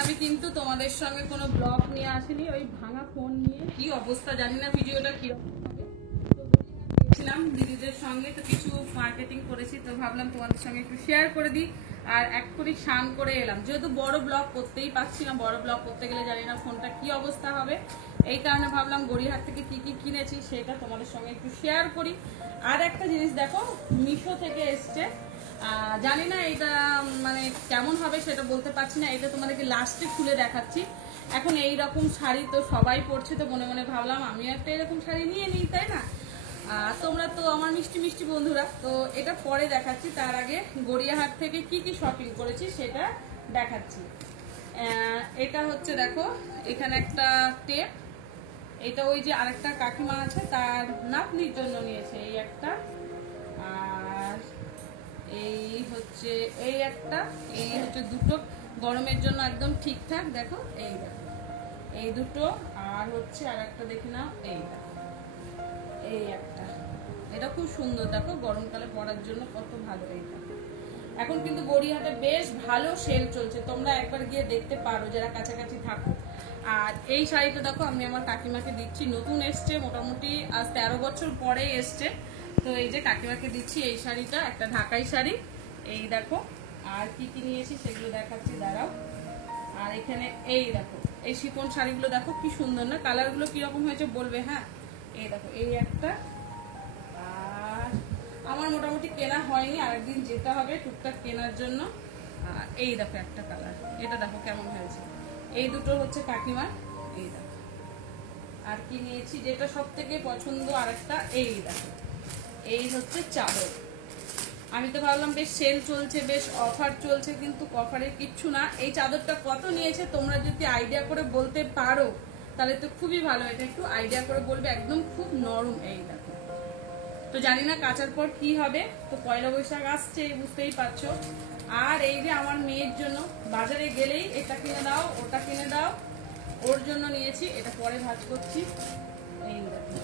আমি কিন্তু তোমাদের সঙ্গে কোনো ব্লগ নিয়ে আসিনি, ওই ভাঙা ফোন নিয়ে কি অবস্থা জানি না, ভিডিওটা কিরকম হবে। তো গেছিলাম দিদিদের সঙ্গে, তো কিছু মার্কেটিং করেছি, তো ভাবলাম তোমাদের সঙ্গে একটু শেয়ার করে দিই। আর এক্ষুনি স্নান করে এলাম, যেহেতু বড় ব্লগ করতেই পারছি না, বড় ব্লগ করতে গেলে জানি না ফোনটা কি অবস্থা হবে, এই কারণে ভাবলাম গড়িয়াহাট থেকে কি কি কিনেছি সেটা তোমাদের সঙ্গে একটু শেয়ার করি। আর একটা জিনিস দেখো, মিশো থেকে এসছে, জানি না এটা মানে কেমন হবে সেটা বলতে পারছি না, এটা তোমাদেরকে লাস্টে খুলে দেখাচ্ছি। এখন এই রকম শাড়ি তো সবাই পরছে, তো মনে মনে ভাবলাম আমিও একটা এরকম শাড়ি নিয়ে নিই, তাই না? তোমরা তো আমার মিষ্টি মিষ্টি বন্ধুরা, তো এটা পরে দেখাচ্ছি। তার আগে গড়িয়াহাট থেকে কি কি শপিং করেছি সেটা দেখাচ্ছি। এটা হচ্ছে দেখো, এখানে একটা টেপ, এটা ওই যে আরেকটা কাকিমা আছে তার নাতনির জন্য নিয়েছে এই একটা, আর এই হচ্ছে এই একটা, এই হচ্ছে দুটো গরমের জন্য একদম ঠিকঠাক, দেখো এই দেখো এই দুটো, আর হচ্ছে আর একটা দেখে নাও এই দেখো এই একটা, এটা খুব সুন্দর, দেখো গরমকালে পরার জন্য কত ভালো এইটা। এখন কিন্তু গড়িয়াহাটে বেশ ভালো সেল চলছে, তোমরা একবার গিয়ে দেখতে পারো যারা কাছাকাছি থাকো। আর এই শাড়িটা দেখো আমি আমার কাকিমাকে দিচ্ছি, নতুন এসছে, মোটামুটি আজ 13 বছর পরে এসছে, তো এই যে কাকিমাকে দিচ্ছি এই শাড়িটা, একটা ঢাকাই শাড়ি। এই দেখো আর কি কি নিয়েছি সেগুলো দেখাচ্ছি, দাঁড়াও। আর এখানে এই দেখো এই শিফন শাড়িগুলো দেখো কি সুন্দর না, কালারগুলো কিরকম হয়েছে বলবে। হ্যাঁ এই দেখো এই একটা, আর আমার মোটামুটি কেনা হয়নি, আরেকদিন যেতে হবে টুকটাক কেনার জন্য। আর এই দেখো একটা কালার, এটা দেখো কেমন হয়েছে। এই দুটো হচ্ছে কাকিমার, এই দেখো। আর কি নিয়েছি যেটা সব থেকে পছন্দ, আরেকটা এই দেখো, এই হচ্ছে চাদর। আমি তো ভাবলাম বেশ সেল চলছে, বেশ অফার চলছে, কিন্তু অফারের কিচ্ছু না। এই চাদরটা কত নিয়েছে তোমরা যদি আইডিয়া করে বলতে পারো তাহলে তো খুবই ভালো, এটা একটু আইডিয়া করে বলবে, একদম খুব নরম। এই দেখো, তো জানি না কাচার পর কি হবে, তো পয়লা বৈশাখ আসছে বুঝতেই পারছো। আর এই যে আমার মেয়ের জন্য বাজারে গেলেই এটা কিনে দাও ওটা কিনে দাও, ওর জন্য নিয়েছি, এটা পরে ভাঁজ করছি। এই দেখো,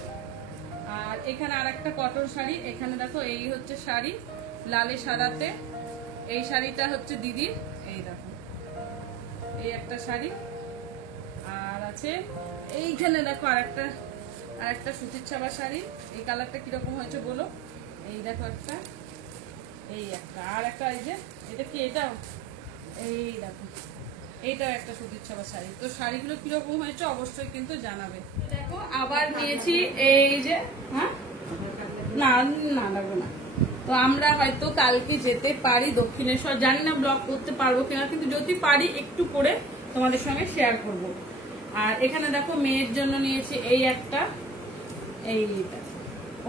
আর এখানে আর একটা কটন শাড়ি, এখানে দেখো এই হচ্ছে শাড়ি লালে সাদাতে, এই শাড়িটা হচ্ছে দিদির, এই দেখো এই একটা শাড়ি। আর আছে এইখানে দেখো আরেকটা সুতির ছাপা শাড়ি, এই কালারটা কিরকম হয়েছে বলো। এই দেখো একটা, এই একটা, আর একটা এই যে এটা কি, এটাও এই দেখো এইটাও একটা সুতির ছাপা শাড়ি। তো শাড়িগুলো কিরকম হয়েছে অবশ্যই কিন্তু জানাবে। দেখো আবার নিয়েছি এই যে, হ্যাঁ না না লাগবে না, তো আমরা হয়তো কালকে যেতে পারি দক্ষিণেশ্বর, জানি না ব্লগ করতে পারবো কিনা, কিন্তু যদি পারি একটু করে তোমাদের সঙ্গে শেয়ার করব। আর এখানে দেখো মেয়ের জন্য নিয়েছি এই একটা, এইটা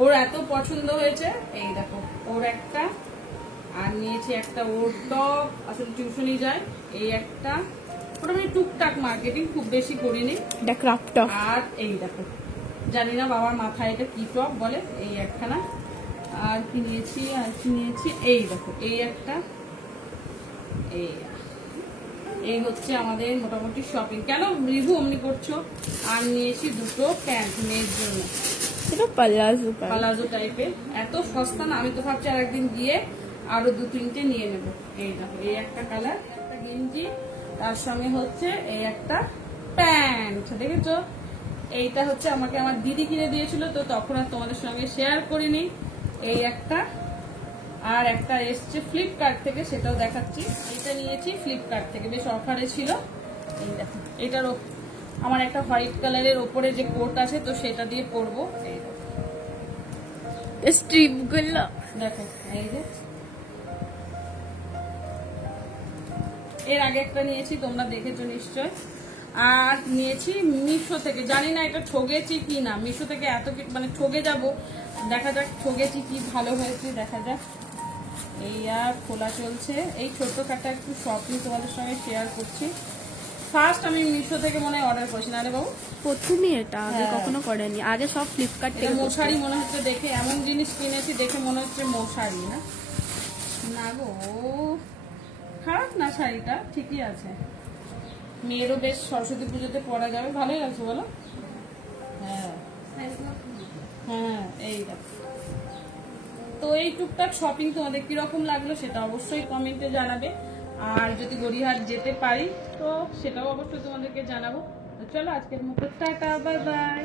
ওর এত পছন্দ হয়েছে, এই দেখো ওর একটা। আর নিয়েছি একটা ওর টপ, আসলে টিউশনি যায়, এই একটা, ওটা মানে টুকটাক মার্কেটিং, খুব বেশি করিনি। আর এই দেখো, জানি না বাবার মাথায় এটা কি টপ বলে, এই একখানা। আর কি নিয়েছি এই দেখো এই একটা, এই হচ্ছে আমাদের মোটামুটি শপিং। কেন রিভিউ অমনি করছো? আর নিয়েছি দুটো প্যান্ট মেয়ের জন্য, পালাজো টাইপের, এত সস্তা না, আমি তো ভাবছি আর একদিন গিয়ে আরো 2-3টে নিয়ে নেব। এই দেখো এই একটা কালার, একটা গেঞ্জি, তার সঙ্গে হচ্ছে এই একটা প্যান্ট, দেখেছো? এইটা হচ্ছে আমাকে আমার দিদি কিনে দিয়েছিল, তো তখন আর তোমাদের সঙ্গে শেয়ার করিনি। এই একটা, আর একটা এসছে ফ্লিপকার্ট থেকে, সেটাও দেখাচ্ছি। এটা নিয়েছি ফ্লিপকার্ট থেকে, বেশ অফারে ছিল। এই দেখো এটার আমার একটা হোয়াইট কালারের ওপরে যে কোট আছে, তো সেটা দিয়ে পরবো। এই দেখো স্ট্রিপগুলো দেখো, এই যে এর আগে একটা নিয়েছি, তোমরা দেখেছো নিশ্চয়। আর নিয়েছি মিশো থেকে, জানি না এটা ঠগেছি কি না, মিশো থেকে এত মানে ঠগে যাব, দেখা যাক ঠগেছি কি, ভালো হয়েছে দেখা যাক। এই আর খোলা চলছে, এই ছোট্টখাটো একটু শপিং তোমাদের সঙ্গে শেয়ার করছি। ফার্স্ট আমি মিশো থেকে মনে হয় অর্ডার করেছি, না রে বাবু? প্রথমই এটা, আগে কখনো করেনি, আগে সব ফ্লিপকার্ট থেকে। মশারি মনে হচ্ছে, দেখে এমন জিনিস কিনেছি দেখে মনে হচ্ছে মশারি, না না গো খারাপ না, শাড়িটা ঠিকই আছে, মেয়েরও বেশ সরস্বতী পুজোতে পরা যাবে, ভালোই লাগছে বলো। হ্যাঁ হ্যাঁ এই দেখো, তো এই টুকটাক শপিং তোমাদের কিরকম লাগলো সেটা অবশ্যই কমেন্টে জানাবে। আর যদি গড়িয়াহাট যেতে পারি তো সেটাও অবশ্যই তোমাদেরকে জানাবো। তো চলো আজকের মতো টাটা, বাই বাই।